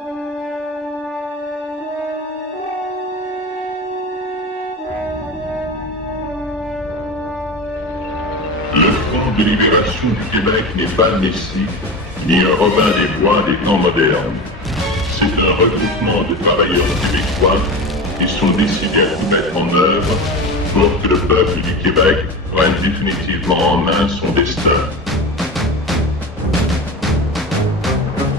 Le Front de libération du Québec n'est pas Messie, ni un Robin des Bois des temps modernes. C'est un regroupement de travailleurs québécois qui sont décidés à tout mettre en œuvre pour que le peuple du Québec prenne définitivement en main son destin.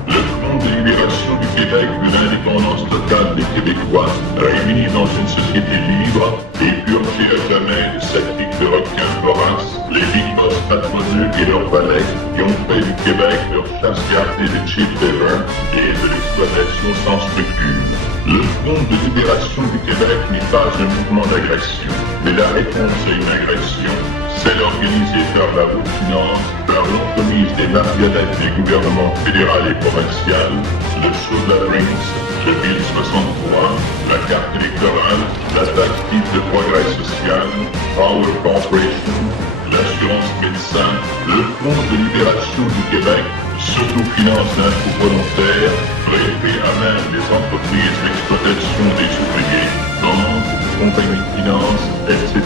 Le Front de libération du Québec veut l'indépendance totale des Québécois, réunis dans une société libre et purgée à jamais de cette pique de requins voraces, les big boss patroneux et leurs valets qui ont fait du Québec leur chasse gardée de cheap labor et de l'exploitation sans scrupule. Le Front de libération du Québec n'est pas un mouvement d'agression, mais la réponse à une agression, celle organisée par la haute finance, par l'entremise des marionnettes des gouvernements fédéral et provincial, le Soda Drinks, le Bill 63, la carte électorale, la taxe dite de progrès social, Power Corporation, l'assurance médecin, le Front de libération du Québec s'autofinance d'impôts volontaires, prêter à même les entreprises d'exploitation des ouvriers, banques, compagnies de finance, etc.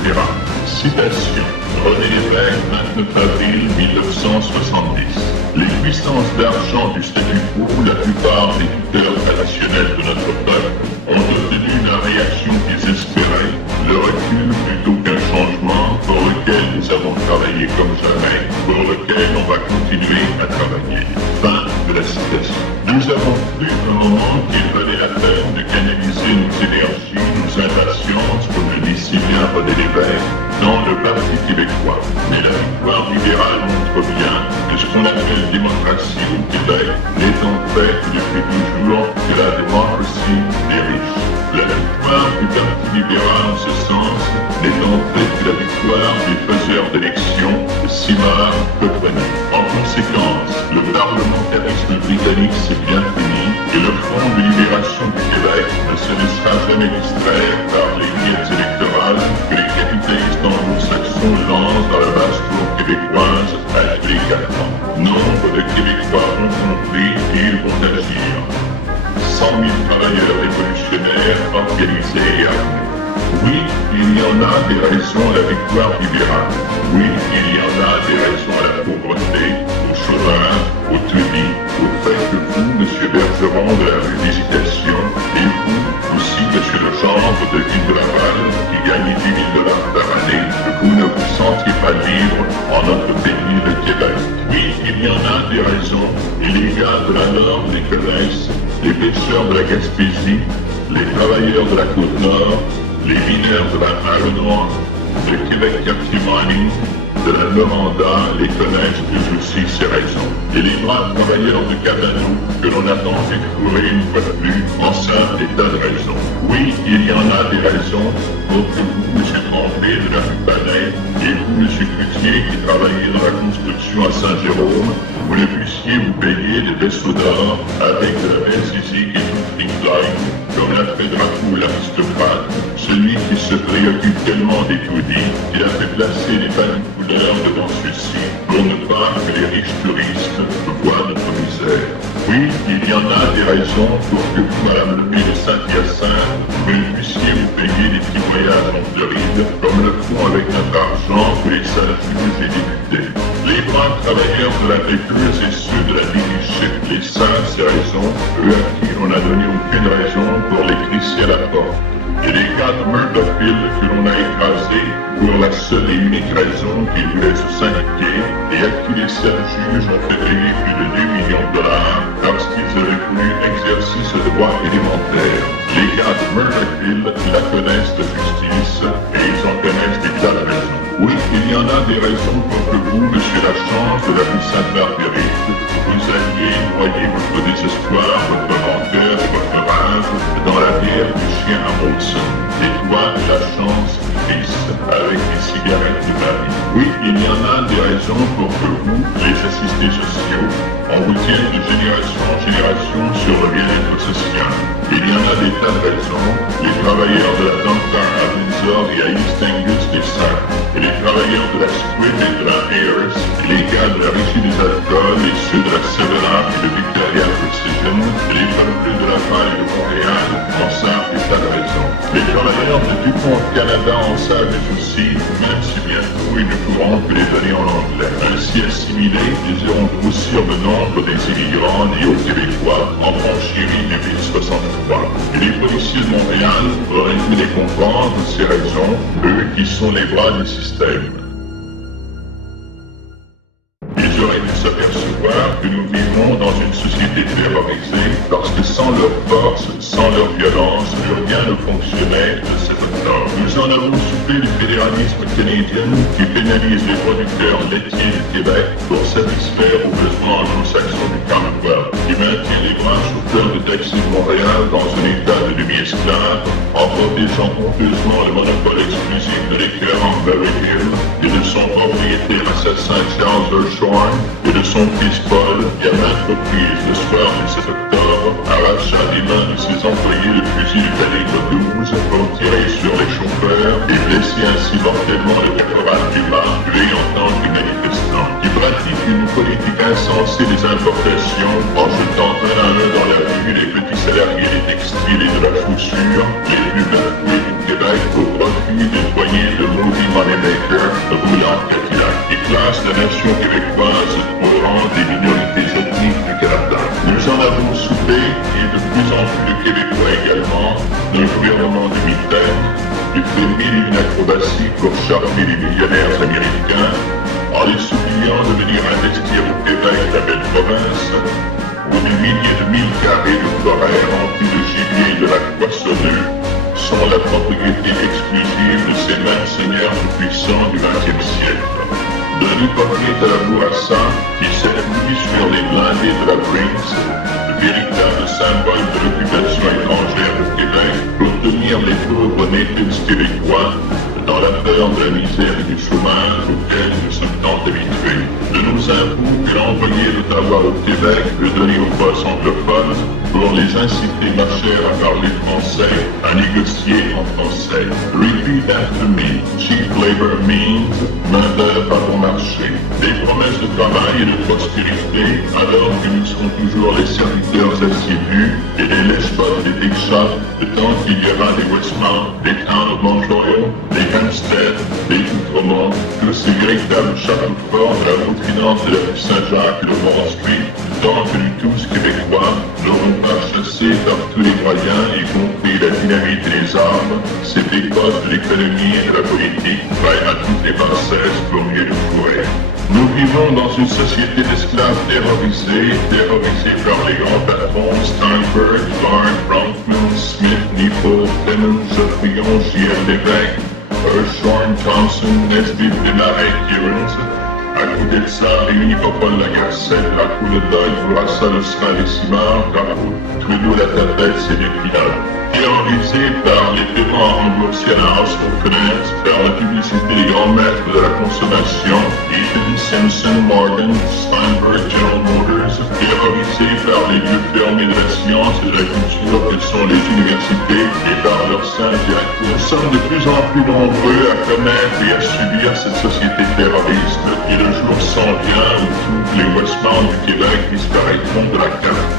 Citation. René Lévesque, 29 avril 1970. Les puissances d'argent du statu quo, la plupart des tuteurs traditionnels de notre peuple, ont obtenu la réaction qu'ils espéraient, le recul plutôt qu'un changement pour lequel nous avons travaillé comme jamais, pour lequel on va continuer à travailler. Fin de la citation. Nous avons cru un moment qu'il valait la peine de canaliser nos énergies, nos impatiences, comme le dit si bien René Lévesque, dans le Parti québécois. Mais la victoire libérale montre bien que ce qu'on appelle démocratie au Québec n'est en fait depuis toujours que la démocratie des riches. La victoire du Parti libéral en ce sens n'est en fait que la victoire des faiseurs d'élections, Simard, Cochrane. En conséquence, le parlementarisme britannique s'est bien fini et le Front de libération du Québec ne se laissera jamais distraire par les miettes électorales que les capitalistes anglo-saxons lancent dans la basse cour québécoise à tous les 4 ans. Nombre de Québécois ont compris et ils vont agir. 100 000 travailleurs révolutionnaires organisés et armés. Oui, il y en a des raisons à la victoire libérale. Oui, il y en a des raisons à la pauvreté, au chômage, au tuerie, au fait que vous, monsieur Bergeron de la rue d'Hésitation, et vous aussi, monsieur Legendre de Ville-de-Laval, qui gagne 10 000 $ par année, vous ne vous sentiez pas libre en notre pays de Québec. Oui, il y en a des raisons, et les gars de la Nord les connaissent, les pêcheurs de la Gaspésie, les travailleurs de la Côte-Nord, les mineurs de la Malinois, de Québec Captive Mining, de la Noranda, les connaissent eux aussi ces raisons. Et les braves travailleurs de Cabano, que l'on a tenté de fourrer une fois de plus, en simple état de raison. Oui, il y en a des raisons pour que vous, M. Tremblay de la rue Panet, et vous, M. Cloutier, qui travaillez dans la construction à Saint-Jérôme, vous ne puissiez vous payer des vaisseaux d'or avec de la Belzizi et tout Line, comme l'a fait Drapeau l'aristocrate, celui qui se préoccupe tellement des taudis qu'il a fait placer des panneaux de couleur devant ceux-ci pour ne pas que les riches touristes voient notre misère. Oui, il y en a des raisons pour que vous, Madame Lepée de Saint-Hyacinthe, vous ne puissiez vous payer des petits voyages en Floride, comme le font avec notre argent tous les salariés et députés. Les braves travailleurs de la République et ceux de la DIC, les saints, ces raisons, eux à qui on n'a donné aucune raison pour les crisser à la porte. Et les gars de Murdochville que l'on a écrasés pour la seule et unique raison qu'ils voulaient se syndiquer et à qui les seuls juges ont fait payer plus de 2 millions de $ parce qu'ils avaient voulu exercer ce droit élémentaire. Les gars de Murdochville la connaissent de justice et ils en connaissent des tas de raisons. Oui, il y en a des raisons pour que vous, monsieur Lachance de la rue Sainte-Marguerite, vous alliez noyer votre désespoir, votre rancœur et votre rage dans la bière du chien à Molson. Et toi, Lachance, fils, avec les cigarettes du mari. Oui, il y en a des raisons pour que vous, les assistés sociaux, on vous tienne de génération en génération sur le bien-être social. Il y en a des tas de raisons, les travailleurs de la Downtown à Windsor et à East Angus des Saints, et les travailleurs de la Squid et de la Harris, et les gars de la Régie des alcools et ceux de la Severa et de Victoria Precision, et les peuples de la indispensable aussi, même si bientôt ils ne pourront que les donner en anglais. Ainsi assimilés, ils iront grossir le nombre des immigrants nés aux Québécois en Conchyrie du 1063. Et les policiers de Montréal auraient dû les comprendre ces raisons, eux qui sont les bras du système. Ils auraient dû s'apercevoir que nous vivons dans une société terrorisée parce que sans leur force, sans leur violence, plus rien ne fonctionnait de cet octobre. Nous en avons soufflé du fédéralisme canadien qui pénalise les producteurs laitiers du Québec pour satisfaire aux besoins anglo-saxons du Commonwealth, qui maintient les grands chauffeurs de taxi de Montréal dans un état de demi-esclave en protégeant honteusement le monopole exclusif de l'éclairant Barry Hill et de son propriétaire assassin Charles Hirshhorn et de son fils Paul, qui à maintes reprises le soir du 7 octobre arracha des mains de ses employés le fusil du calibre 12 pour tirer sur les chauffeurs et blesser ainsi mortellement le caporal Dumas, tué en tant que manifestant, qui pratique une politique insensée des importations en jetant un à un dans la rue les petits salariés des textiles et de la chaussure, les plus bafoués du Québec au profit des poignées de movie moneymakers roulant Cadillac, et place la nation québécoise au rang des minorités ethniques du Canada. Nous en avons soupé, et de plus en plus de Québécois également, d'un gouvernement de militaires qui fait mille et une acrobaties pour charmer les millionnaires américains en les suppliant de venir investir au Québec, la belle province, où des milliers de mille carrés de forêt remplis de gibier et de la poissonneux sont la propriété exclusive de ces mêmes seigneurs puissants du XXe siècle. De l'hypocrite à la Bourassa, qui s'appuie sur les blindés de la Brinks, le véritable symbole de l'occupation étrangère du Québec, pour tenir les pauvres natives québécois dans la peur de la misère et du chômage auquel nous sommes tant habitués. De nos impôts que l'envoyé d'Ottawa au Québec veut donner aux bosses anglophones pour les inciter, ma chère, à parler français, à négocier en français. Repeat after me. Cheap labor means main-d'œuvre à bon marché. Des promesses de travail et de prospérité, alors que nous serons toujours les serviteurs assidus et les lèche-bottes des big shops, de temps qu'il y aura des Westmount, des Town of Mount Royal, des Hampstead, des Outremont, tous ces véritables chapeaux forts de la haute finance de la rue Saint-Jacques et de Wall Street, tant que nous tous Québécois n'aurons pas chassé par tous les moyens, y compris la dynamite et les armes, ces décotes de l'économie et de la politique, prêts à toutes les bassesses pour mieux nous fourrer. Nous vivons dans une société d'esclaves terrorisés par les grands patrons Steinberg, Clark, Bronfman, Smith, Neeple, Clemens, Geoffrion, J.L. Lévesque, Hirshhorn, Thompson, Nesbitt, Desmarais, Kierans. À côté de ça, Rémi Popol, la Garcette, la Coule-Deuil, Bourassa, le Sera, les Cimards, Carreau, Trudeau, la Tablette, c'est des pilotes. Terrorisés par les paiements remboursés à la House of Finance, par la publicité des grands maîtres de la consommation, Eaton, Simpson, Morgan, Steinberg, General Motors, terrorisés par les lieux fermés de la science et de la culture que sont les universités et par leurs saints directeurs. Nous sommes de plus en plus nombreux à connaître et à subir cette société terroriste, et le jour s'en vient où tous les Westmount du Québec disparaîtront de la carte.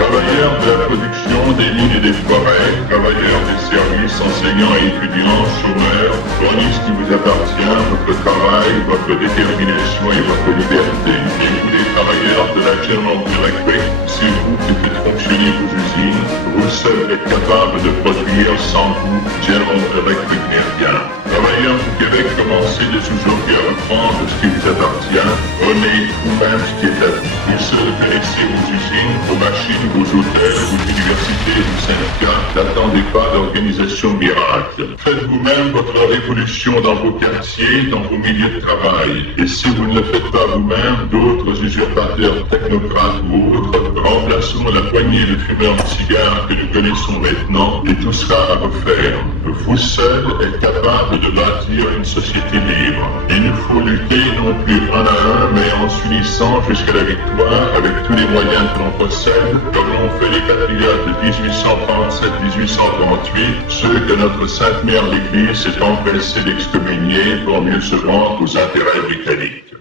Travailleurs de la production des mines et des forêts, travailleurs des services, enseignants et étudiants, chômeurs, prenez ce qui vous appartient, votre travail, votre détermination et votre liberté. Et vous les travailleurs de la General Electric, c'est vous qui faites fonctionner vos usines, vous seuls êtes capables de produire sans vous General Electric n'est rien. Travailleurs du Québec, commencez dès aujourd'hui à reprendre ce qui vous appartient, prenez vous-même ce qui est à vous. Vous seuls connaissez vos usines, vos machines, vos hôtels, vos universités, vos syndicats, n'attendez pas d'organisation miracle. Faites vous-même votre révolution dans vos quartiers, dans vos milieux de travail. Et si vous ne le faites pas vous-même, d'autres usurpateurs, technocrates ou autres remplaceront la poignée de fumeurs de cigares que nous connaissons maintenant, et tout sera à refaire. Vous seuls êtes capables de bâtir une société libre. Il nous faut lutter non plus un à un, mais en s'unissant jusqu'à la victoire avec tous les moyens que l'on possède, comme l'ont fait les patriotes de 1837-1838, ceux que notre Sainte Mère l'Église s'est empressée d'excommunier pour mieux se rendre aux intérêts britanniques.